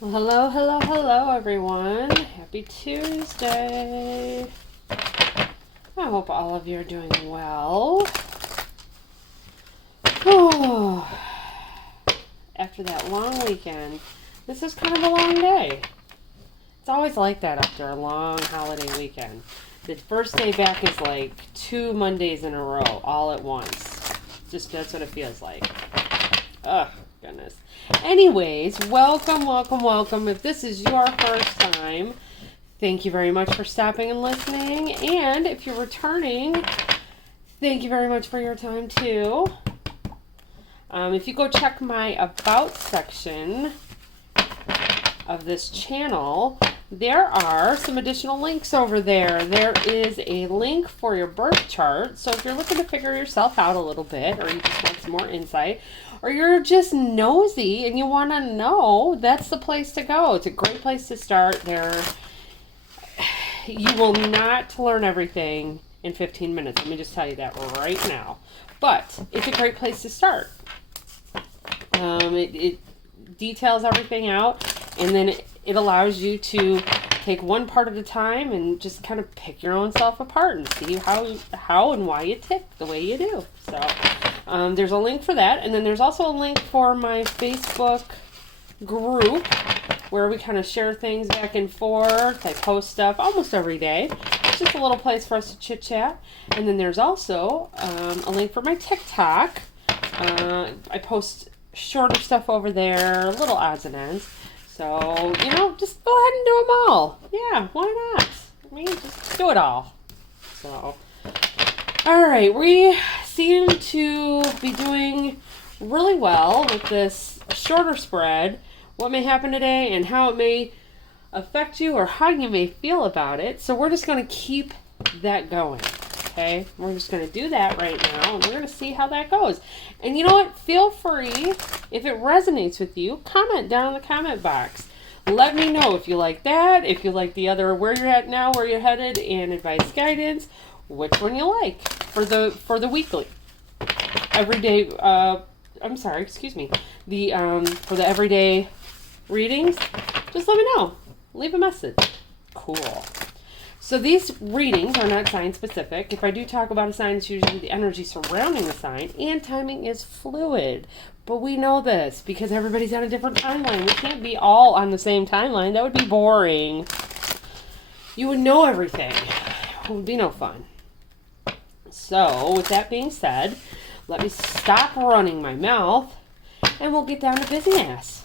Well, hello, hello, hello, everyone. Happy Tuesday. I hope all of you are doing well. Oh, after that long weekend, this is kind of a long day. It's always like that after a long holiday weekend. The first day back is like 2 Mondays in a row, all at once. Just that's what it feels like. Ugh, goodness. Anyways, welcome, welcome, welcome. If this is your first time, thank you very much for stopping and listening. And if you're returning, thank you very much for your time too. If you go check my About section of this channel, there are some additional links over there. There is a link for your birth chart. So if you're looking to figure yourself out a little bit, or you just want some more insight, or you're just nosy and you want to know, that's the place to go. It's a great place to start. You will not learn everything in 15 minutes. Let me just tell you that right now. But it's a great place to start. It details everything out, and then it allows you to take one part at a time and just kind of pick your own self apart and see how and why you tick the way you do. So there's a link for that, and then there's also a link for my Facebook group where we kind of share things back and forth. I post stuff almost every day. It's just a little place for us to chit chat. And then there's also a link for my TikTok. I post shorter stuff over there, little odds and ends. So, just go ahead and do them all. Yeah, why not? I mean, just do it all. So, all right, we seem to be doing really well with this shorter spread, what may happen today and how it may affect you or how you may feel about it. So we're just going to keep that going. Okay, we're just going to do that right now, and we're going to see how that goes. And you know what? Feel free, if it resonates with you, comment down in the comment box. Let me know if you like that, if you like the other, where you're at now, where you're headed, and advice guidance, which one you like for the weekly, everyday. For the everyday readings. Just let me know. Leave a message. Cool. So these readings are not sign specific. If I do talk about a sign, it's usually the energy surrounding the sign, and timing is fluid. But we know this because everybody's on a different timeline. We can't be all on the same timeline. That would be boring. You would know everything. It would be no fun. So with that being said, let me stop running my mouth and we'll get down to business.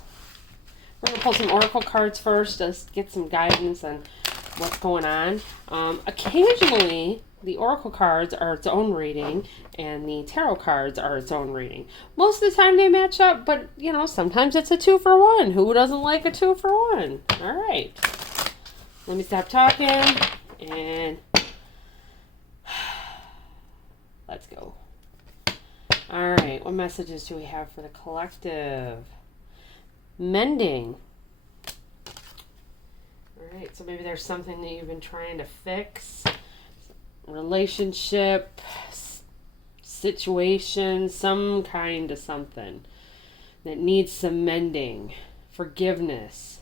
We're going to pull some oracle cards first, just get some guidance on what's going on. Occasionally, the oracle cards are its own reading, and the tarot cards are its own reading. Most of the time they match up, but, sometimes it's a 2-for-1. Who doesn't like a 2-for-1? All right. Let me stop talking, and let's go. All right, what messages do we have for the collective? Mending. All right, so maybe there's something that you've been trying to fix. Relationship, situation, some kind of something that needs some mending. Forgiveness.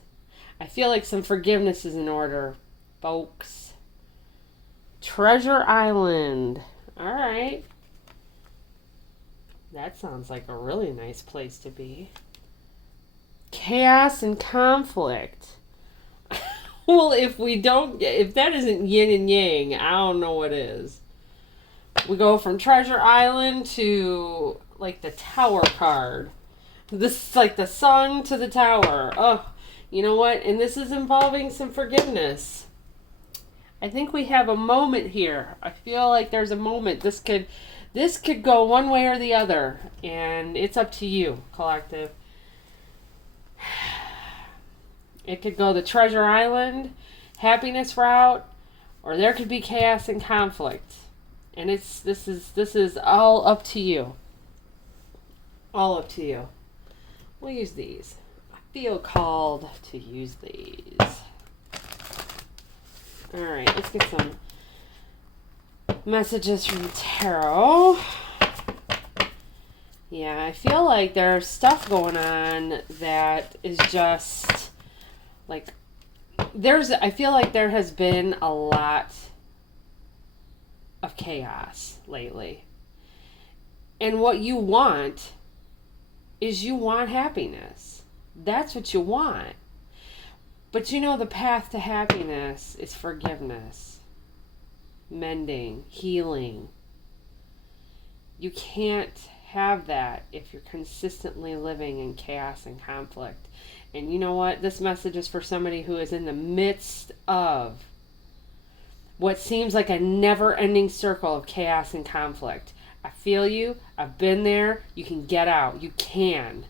I feel like some forgiveness is in order, folks. Treasure Island. All right. That sounds like a really nice place to be. Chaos and conflict. Well, if that isn't yin and yang, I don't know what is. We go from Treasure Island to, like, the Tower card. This is like the sun to the tower. Oh, you know what? And this is involving some forgiveness. I think we have a moment here. I feel like there's a moment. This could go one way or the other. And it's up to you, collective. It could go the Treasure Island, happiness route, or there could be chaos and conflict. And this is all up to you. All up to you. We'll use these. I feel called to use these. All right, let's get some messages from tarot. Yeah, I feel like there's stuff going on that is just Like, I feel like there has been a lot of chaos lately. And what you want is you want happiness. That's what you want. But you know, the path to happiness is forgiveness, mending, healing. You can't have that if you're consistently living in chaos and conflict. And you know what? This message is for somebody who is in the midst of what seems like a never-ending circle of chaos and conflict. I feel you. I've been there. You can get out. You can.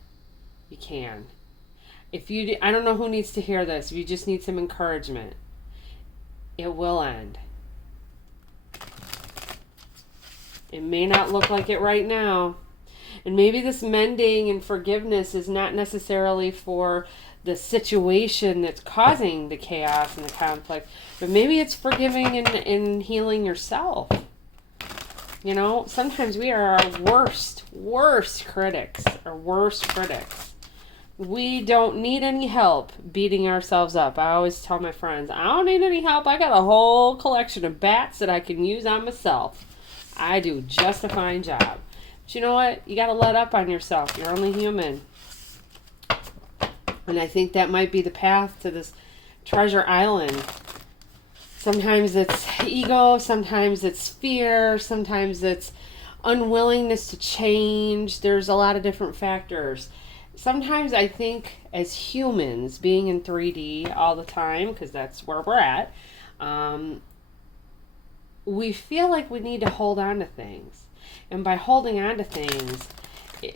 You can. I don't know who needs to hear this. If you just need some encouragement, it will end. It may not look like it right now. And maybe this mending and forgiveness is not necessarily for the situation that's causing the chaos and the conflict, but maybe it's forgiving and healing yourself. You know, sometimes we are our worst critics, our worst critics. We don't need any help beating ourselves up. I always tell my friends, I don't need any help. I got a whole collection of bats that I can use on myself. I do just a fine job. But you know what? You got to let up on yourself. You're only human. And I think that might be the path to this treasure island. Sometimes it's ego, sometimes it's fear, sometimes it's unwillingness to change. There's a lot of different factors. Sometimes I think as humans, being in 3D all the time, because that's where we're at, we feel like we need to hold on to things. And by holding on to things,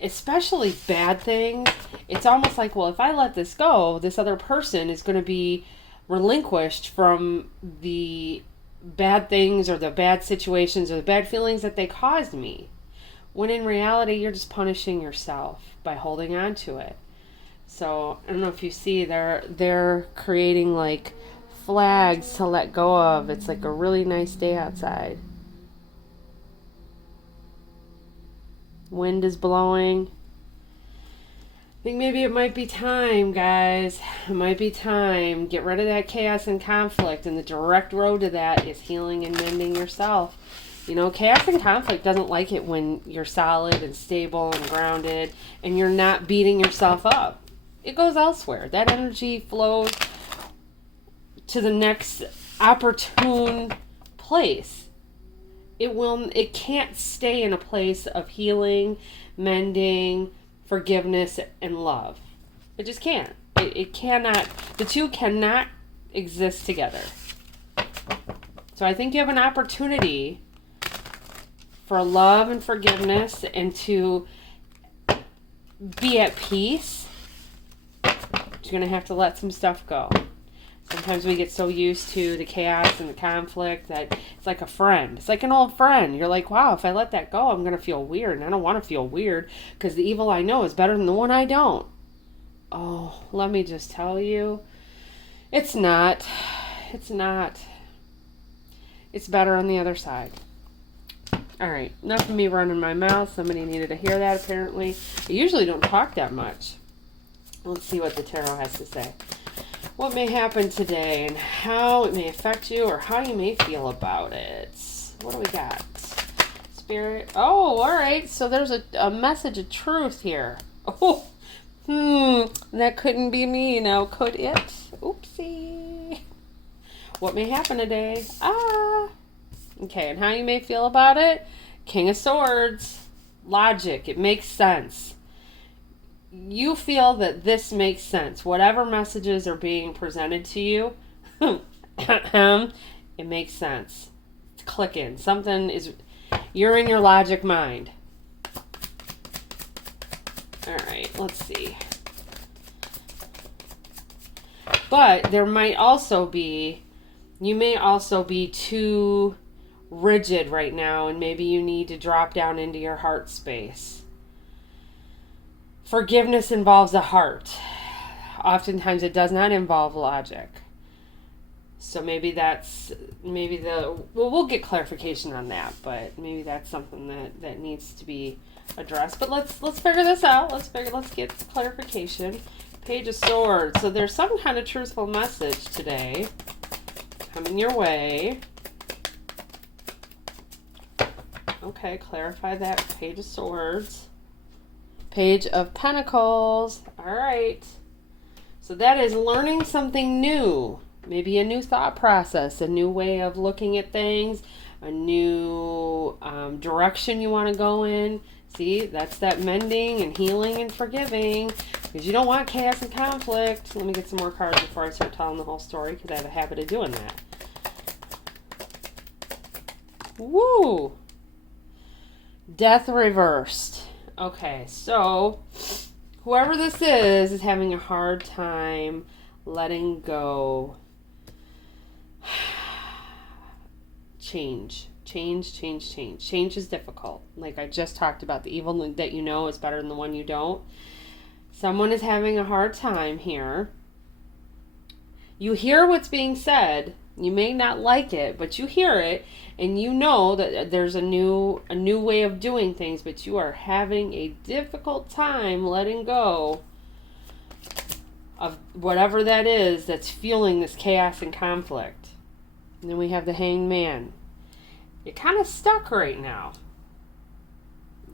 especially bad things, it's almost like, well, if I let this go, this other person is going to be relinquished from the bad things or the bad situations or the bad feelings that they caused me. When in reality, you're just punishing yourself by holding on to it. So I don't know if you see, they're creating like flags to let go of. It's like a really nice day outside. Wind is blowing. I think maybe it might be time, guys. It might be time. Get rid of that chaos and conflict, and the direct road to that is healing and mending yourself. You know, chaos and conflict doesn't like it when you're solid and stable and grounded and you're not beating yourself up. It goes elsewhere. That energy flows to the next opportune place. It can't stay in a place of healing, mending, forgiveness, and love. It just can't. It cannot. The two cannot exist together. So I think you have an opportunity for love and forgiveness and to be at peace. You're going to have to let some stuff go. Sometimes we get so used to the chaos and the conflict that it's like a friend. It's like an old friend. You're like, wow, if I let that go, I'm going to feel weird. And I don't want to feel weird because the evil I know is better than the one I don't. Oh, let me just tell you, it's not. It's not. It's better on the other side. All right, enough of me running my mouth. Somebody needed to hear that, apparently. I usually don't talk that much. Let's see what the tarot has to say. What may happen today and how it may affect you or how you may feel about it. What do we got? Spirit. Oh, all right. So there's a message of truth here. Oh, that couldn't be me now, could it? Oopsie. What may happen today? Okay, and how you may feel about it? King of Swords. Logic. It makes sense. You feel that this makes sense. Whatever messages are being presented to you, it makes sense. It's clicking. You're in your logic mind. All right, let's see. But you may also be too rigid right now, and maybe you need to drop down into your heart space. Forgiveness involves a heart. Oftentimes it does not involve logic. So we'll get clarification on that, but maybe that's something that needs to be addressed. But let's figure this out. Let's get clarification. Page of Swords. So there's some kind of truthful message today coming your way. Okay, clarify that. Page of Swords. Page of Pentacles. All right. So that is learning something new. Maybe a new thought process, a new way of looking at things, a new direction you want to go in. See, that's that mending and healing and forgiving, because you don't want chaos and conflict. Let me get some more cards before I start telling the whole story, because I have a habit of doing that. Woo! Death reversed. Okay, so whoever this is having a hard time letting go. Change. Change is difficult. Like I just talked about, the evil that you know is better than the one you don't. Someone is having a hard time here. You hear what's being said. You may not like it, but you hear it, and you know that there's a new way of doing things, but you are having a difficult time letting go of whatever that is that's fueling this chaos and conflict. And then we have the Hanged Man. You're kind of stuck right now.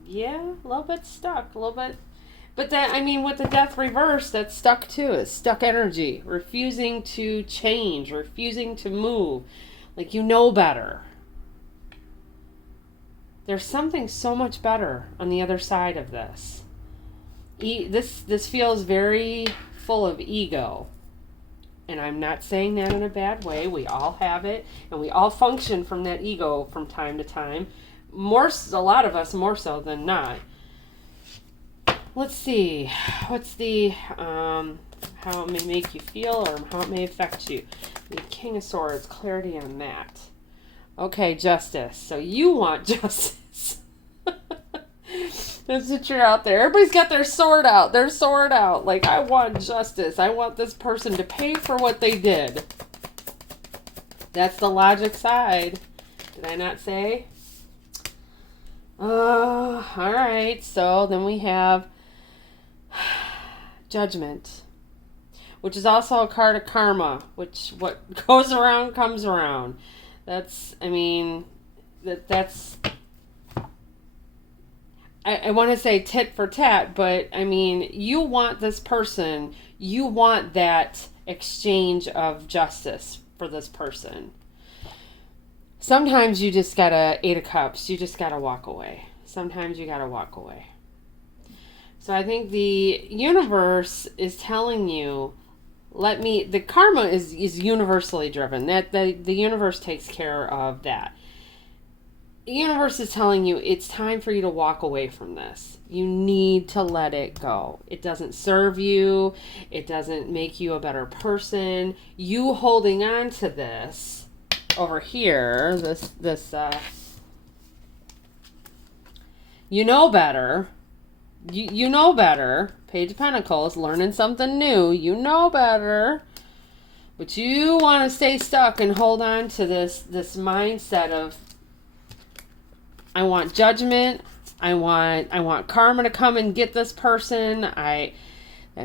Yeah, a little bit stuck, a little bit. But that, I mean, with the Death reverse, that's stuck too. It's stuck energy. Refusing to change, refusing to move. Like you know better. There's something so much better on the other side of this. This feels very full of ego. And I'm not saying that in a bad way. We all have it, and we all function from that ego from time to time. A lot of us more so than not. Let's see. What's the how it may make you feel or how it may affect you? The King of Swords, clarity on that. Okay, justice. So you want justice. That's what you're out there. Everybody's got their sword out. Their sword out. Like, I want justice. I want this person to pay for what they did. That's the logic side. Did I not say? All right. So then we have Judgment, which is also a card of karma, which what goes around comes around. That's, I mean, that's... I want to say tit for tat, but I mean, you want this person, you want that exchange of justice for this person. Sometimes you just gotta, 8 of Cups, you just gotta walk away. Sometimes you gotta walk away. So I think the universe is telling you, the karma is universally driven. That the universe takes care of that. The universe is telling you it's time for you to walk away from this. You need to let it go. It doesn't serve you. It doesn't make you a better person. You holding on to this over here, you know better. You know better. Page of Pentacles, learning something new. You know better. But you want to stay stuck and hold on to this mindset of, I want judgment. I want karma to come and get this person. That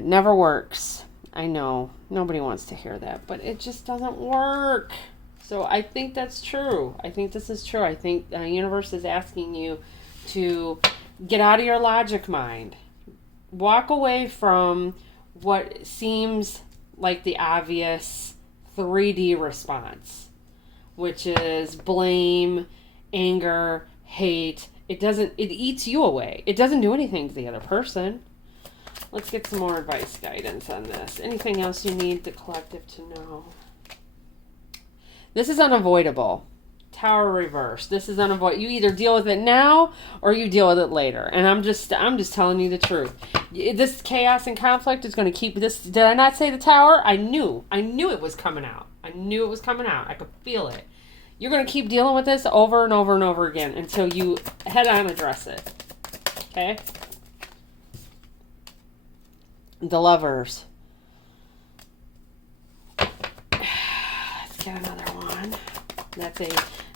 never works. I know nobody wants to hear that, but it just doesn't work. So I think that's true. I think this is true. I think the universe is asking you to get out of your logic mind. Walk away from what seems like the obvious 3D response, which is blame, anger, hate. It eats you away. It doesn't do anything to the other person. Let's get some more advice, guidance on this. Anything else you need the collective to know? This is unavoidable. Tower reverse. This is unavoidable. You either deal with it now or you deal with it later. And I'm just telling you the truth. This chaos and conflict is going to keep this. Did I not say the Tower? I knew it was coming out. I could feel it. You're going to keep dealing with this over and over and over again until you head on address it. Okay? The Lovers. Let's get another one. That's a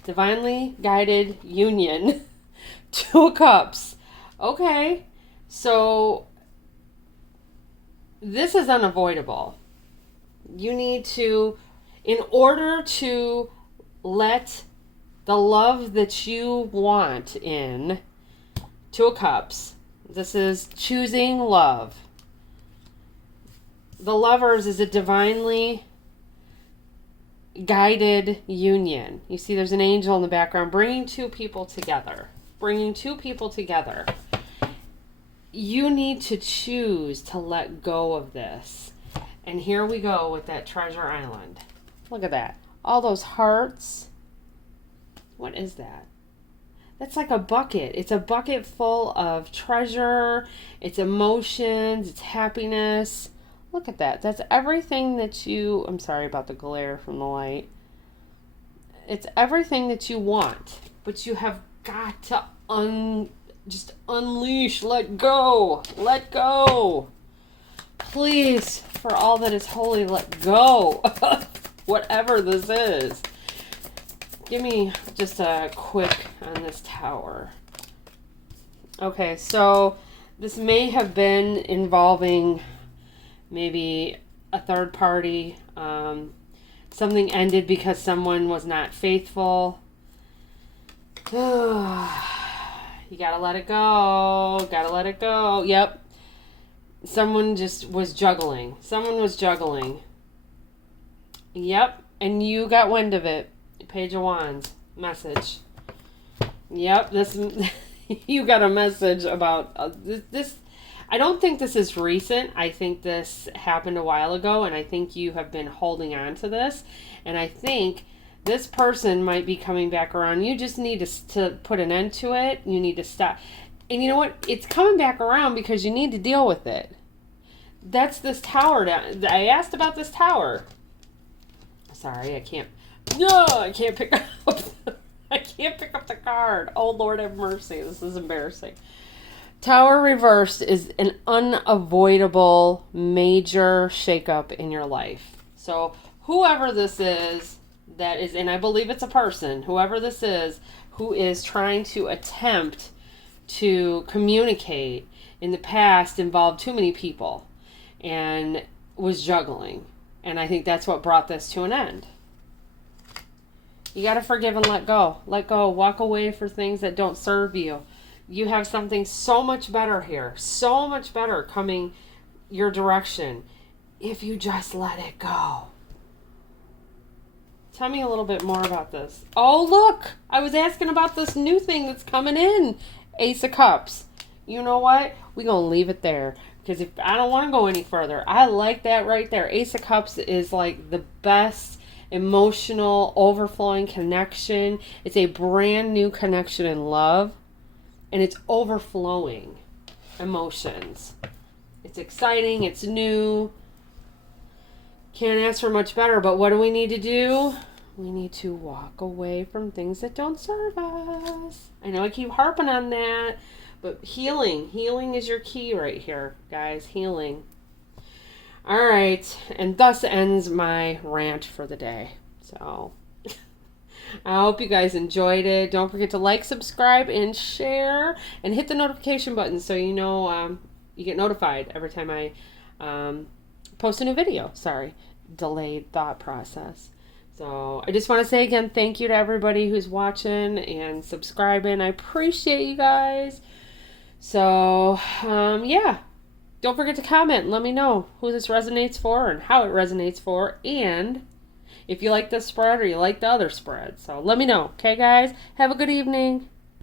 divinely guided union. 2 of Cups. Okay. So this is unavoidable. You need to, in order to let the love that you want in Two of Cups, this is choosing love. The Lovers is a divinely guided union. You see there's an angel in the background bringing two people together. Bringing two people together. You need to choose to let go of this. And here we go with that treasure island. Look at that. All those hearts. What is that? That's like a bucket. It's a bucket full of treasure. It's emotions. It's happiness. Look at that. That's everything that you... I'm sorry about the glare from the light. It's everything that you want. But you have got to just unleash. Let go. Let go. Please, for all that is holy, let go. Whatever this is. Give me just a quick on this Tower. Okay, so this may have been involving maybe a third party. Something ended because someone was not faithful. You gotta let it go. Gotta let it go. Yep. Someone just was juggling. Someone was juggling. Yep. And you got wind of it. Page of Wands. Message. Yep. This. You got a message about this. I don't think this is recent. I think this happened a while ago, and I think you have been holding on to this. And I think this person might be coming back around. You just need to put an end to it. You need to stop. And you know what? It's coming back around because you need to deal with it. That's this Tower down. I asked about this Tower. Sorry, I can't. No, I can't pick up. I can't pick up the card. Oh, Lord have mercy. This is embarrassing. Tower reversed is an unavoidable major shakeup in your life. So whoever this is, that is, and I believe it's a person, whoever this is, who is trying to attempt to communicate in the past involved too many people and was juggling. And I think that's what brought this to an end. You got to forgive and let go. Let go. Walk away for things that don't serve you. You have something so much better here. So much better coming your direction if you just let it go. Tell me a little bit more about this. Oh, look. I was asking about this new thing that's coming in. Ace of Cups. You know what? We're going to leave it there. Because if I don't want to go any further. I like that right there. Ace of Cups is like the best emotional overflowing connection. It's a brand new connection in love. And it's overflowing emotions. It's exciting. It's new. Can't ask for much better. But what do we need to do? We need to walk away from things that don't serve us. I know I keep harping on that. But healing. Healing is your key right here, guys. Healing. All right. And thus ends my rant for the day. So I hope you guys enjoyed it. Don't forget to like, subscribe, and share. And hit the notification button so you know you get notified every time I post a new video. Sorry. Delayed thought process. So I just want to say again, thank you to everybody who's watching and subscribing. I appreciate you guys. So, yeah. Don't forget to comment and let me know who this resonates for and how it resonates for. And if you like this spread or you like the other spread. So let me know. Okay, guys? Have a good evening.